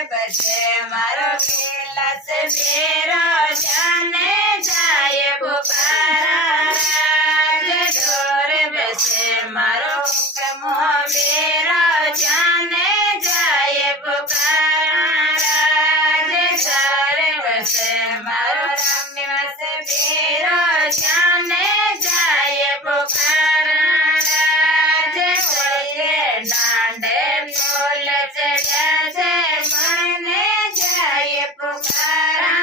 मारो केलास बेरो जाने जाए पुकारा जोर बसे मारो कमो बेरो जाने जाए पुकारा जोर बसे मारो रमेश बेरो जाने जाए पुकारा डांडे फूल चढ़ा से मने जाए पुकारा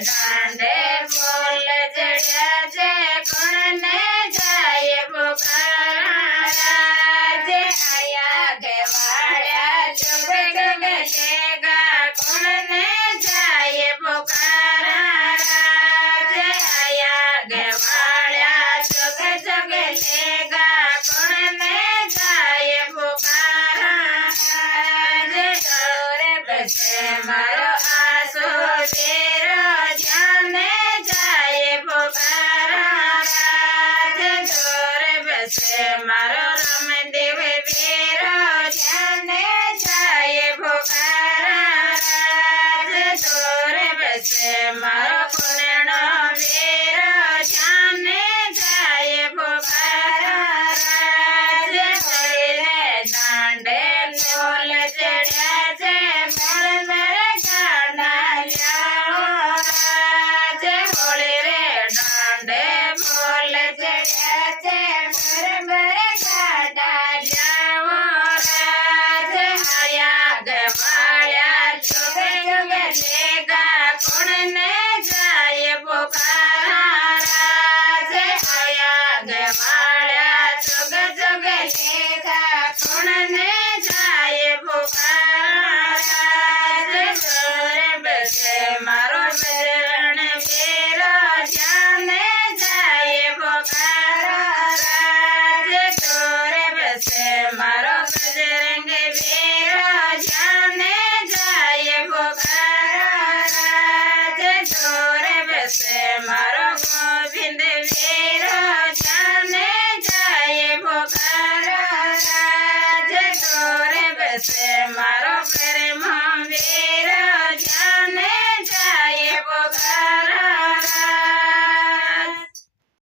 डांडे फूल चढ़ा से मने जाए पुकारा आया गवाड़ा जुग जुग लेगा कौन जाए पुकारा आया गवाड़ा जुग जुग लेगा कौन जाए पुकारा बसे मारो आसो तेरो जाने जाए पुकारा बसे मारो रामदेव बेरो जाने जाए पुकारा बसे मारो पूर्ण बेरो जाने जाए पुकारा डांडे फूल चढ़ा से मेरे गाना होली रे डांडे फूल चढ़ा से मेरे गाना आया गवाया जुग जुग लेगा कौन जाए पुकारा आया गवाया जुग जुग लेगा कौन जाए पुकारा बसे मारो शरण बेरो जाने जाए पुकारा बसे मारो बजरंग बेरो जाने जाए पुकारा बसे मारो गोविंद बेरो जाने जाए पुकारा बसे मारो